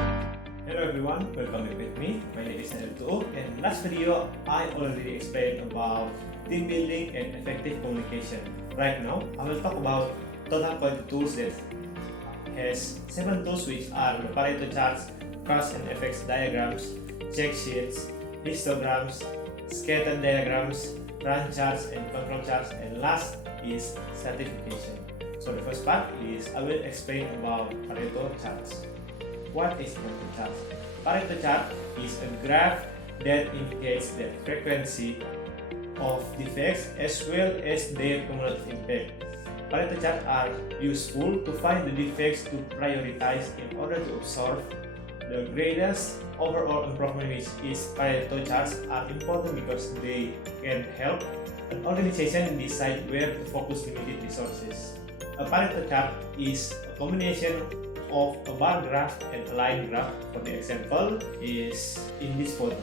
Hello everyone, welcome back with me. My name is Daniel Tuo, and last video I already explained about team building and effective communication. Right now, I will talk about total quality tools that has 7 tools, which are the Pareto charts, cause and effects diagrams, check sheets, histograms, scatter diagrams, run charts and control charts, and last is certification. So the first part is I will explain about Pareto charts. What is Pareto chart? Pareto chart is a graph that indicates the frequency of defects as well as their cumulative impact. Pareto charts are useful to find the defects to prioritize in order to observe the greatest overall improvement, which is Pareto charts are important because they can help an organization decide where to focus limited resources. A Pareto chart is a combination of a bar graph and a line graph. For the example is in this photo.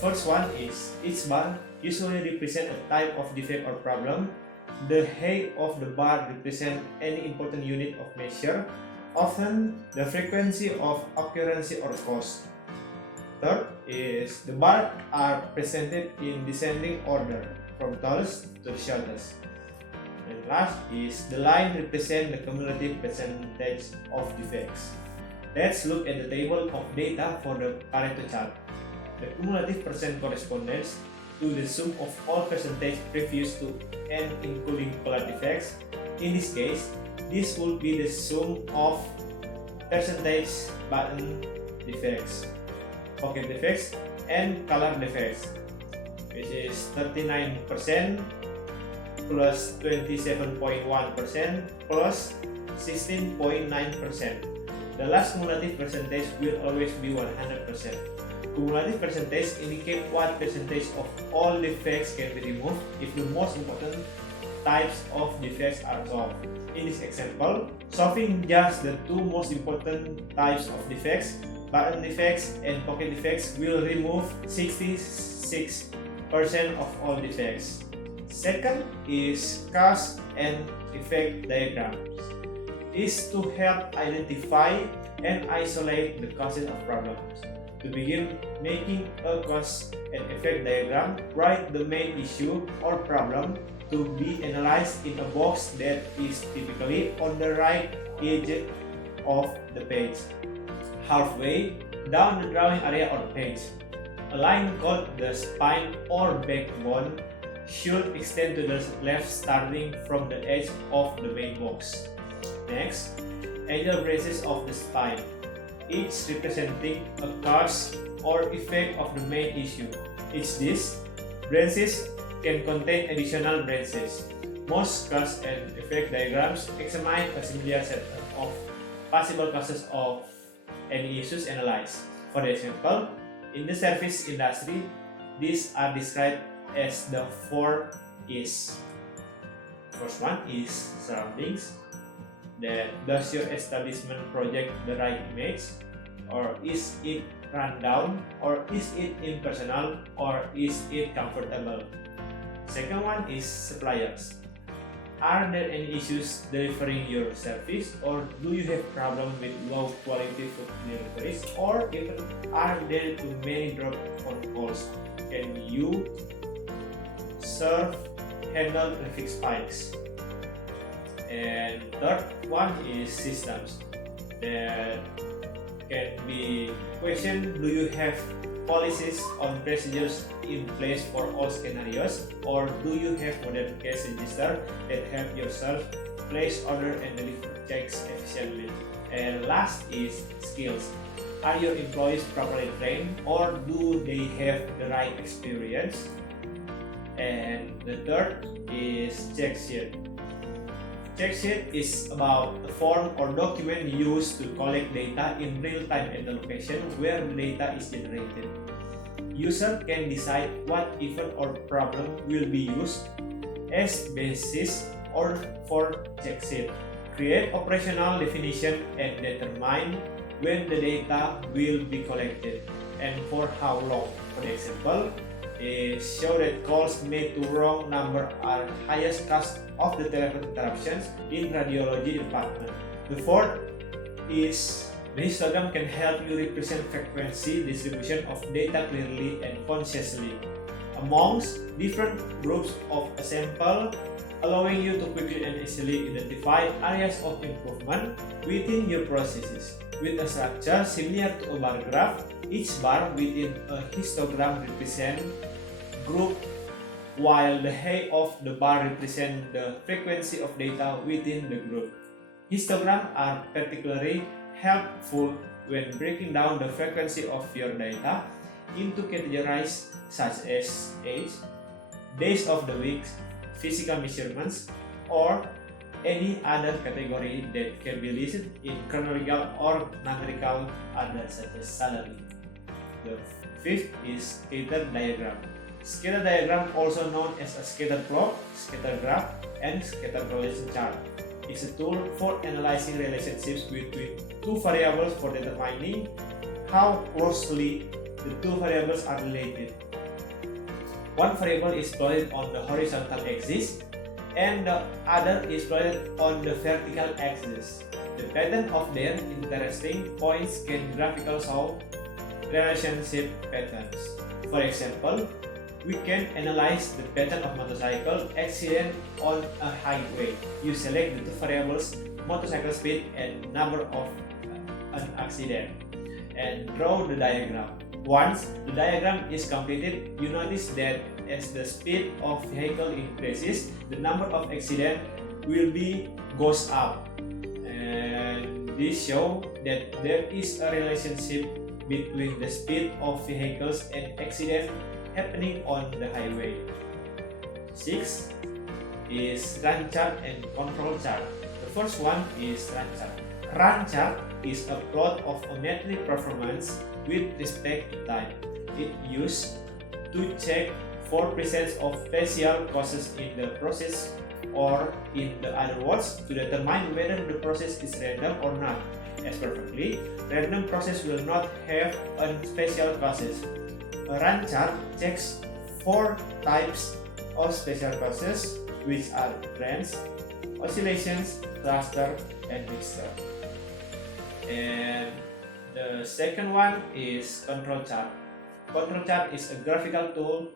First one is each bar usually represent a type of defect or problem. The height of the bar represent any important unit of measure, often the frequency of occurrence or cost. Third is the bars are presented in descending order from tallest to shortest. And last is the line represent the cumulative percentage of defects. Let's look at the table of data for the Pareto chart. The cumulative percent corresponds to the sum of all percentage previous to and including color defects. In this case, this will be the sum of percentage button defects, pocket defects, and color defects, which is 39% plus 27.1% plus 16.9%. The last cumulative percentage will always be 100%. Cumulative percentage indicate what percentage of all defects can be removed if the most important types of defects are solved. In this example, solving just the two most important types of defects, button defects and pocket defects, will remove 66% of all defects. Second is cause and effect diagrams. Is to help identify and isolate the causes of problems. To begin making a cause and effect diagram, write the main issue or problem to be analyzed in a box that is typically on the right edge of the page, halfway down the drawing area or page. A line called the spine or backbone should extend to the left starting from the edge of the main box. Next, angle braces of the spine, each representing a cause or effect of the main issue. Each these branches can contain additional branches. Most cause and effect diagrams examine a similar set of possible causes of any issues analyzed. For example, in the service industry, these are described as the 4 Is. First one is surroundings. Then, does your establishment project the right image? Or is it run down? Or is it impersonal? Or is it comfortable? Second one is suppliers. Are there any issues delivering your service? Or do you have problems with low quality food deliveries? Or even are there too many drop phone calls? Can you handle traffic spikes? And third one is systems. That can be question: do you have policies on procedures in place for all scenarios, or do you have modern cash register that help yourself place order and deliver checks efficiently? And last is skills. Are your employees properly trained, or do they have the right experience? And the third is check sheet. Check sheet is about a form or document used to collect data in real time at the location where the data is generated. User can decide what event or problem will be used as basis or for check sheet. Create operational definition and determine when the data will be collected and for how long. For example, show that calls made to wrong number are highest cause of the telephone interruptions in radiology department. The fourth is The histogram can help you represent frequency distribution of data clearly and consciously amongst different groups of a sample, allowing you to quickly and easily identify areas of improvement within your processes. With a structure similar to a bar graph, each bar within a histogram represents group, while the height of the bar represents the frequency of data within the group. Histograms are particularly helpful when breaking down the frequency of your data into categories such as age, days of the week, physical measurements, or any other category that can be listed in chronological or numerical order such as salary. The fifth is scatter diagram. Scatter diagram, also known as a scatter plot, scatter graph, and scatter correlation chart, is a tool for analyzing relationships between two variables for determining how closely the two variables are related. One variable is plotted on the horizontal axis and the other is plotted on the vertical axis. The pattern of their interesting points can graphically show relationship patterns. For example, we can analyze the pattern of motorcycle accident on a highway. You select the two variables, motorcycle speed and number of an accident, and draw the diagram. Once the diagram is completed, you notice that as the speed of vehicle increases, the number of accidents goes up. And this shows that there is a relationship between the speed of vehicles and accidents happening on the highway. 6 is run chart and control chart. The first one is run chart. Run chart is a plot of a metric performance with respect to time. It used to check for presence of special causes in the process, or in the other words, to determine whether the process is random or not. As perfectly, random process will not have a special causes. A run chart checks 4 types of special causes, which are trends, oscillations, cluster, and mixture. And the second one is control chart. Control chart is a graphical tool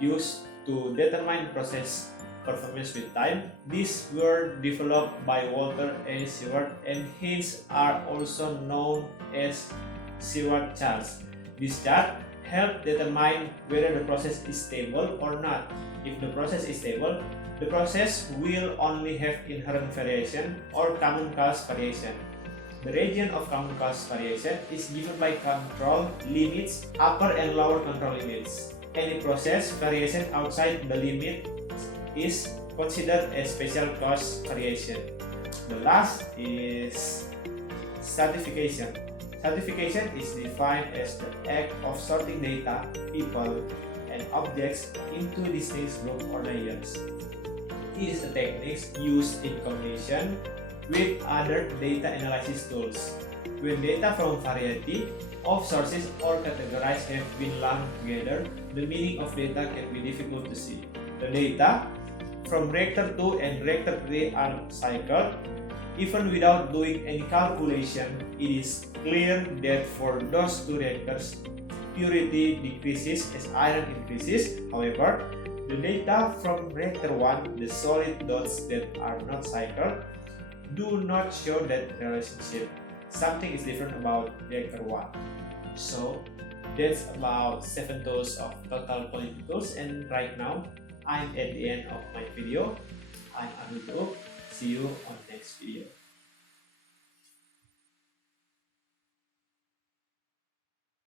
used to determine process performance with time. These were developed by Walter A. Seward and hence are also known as Seward charts. This chart help determine whether the process is stable or not. If the process is stable, the process will only have inherent variation or common cause variation. The region of common cause variation is given by control limits, upper and lower control limits. Any process variation outside the limit is considered as special cause variation. The last is stratification. Stratification is defined as the act of sorting data, people, and objects into distinct groups or layers. It is a technique used in combination with other data analysis tools. When data from variety of sources or categories have been lumped together, the meaning of data can be difficult to see. The data from reactor 2 and reactor 3 are cycled. Even without doing any calculation, it is clear that for those two reactors, purity decreases as iron increases. However, the data from reactor 1, the solid dots that are not cycled, do not show that relationship. Something is different about reactor 1. So that's about 7 tools of total quality tools, and right now I'm at the end of my video. I'm Anuto. See you on next video.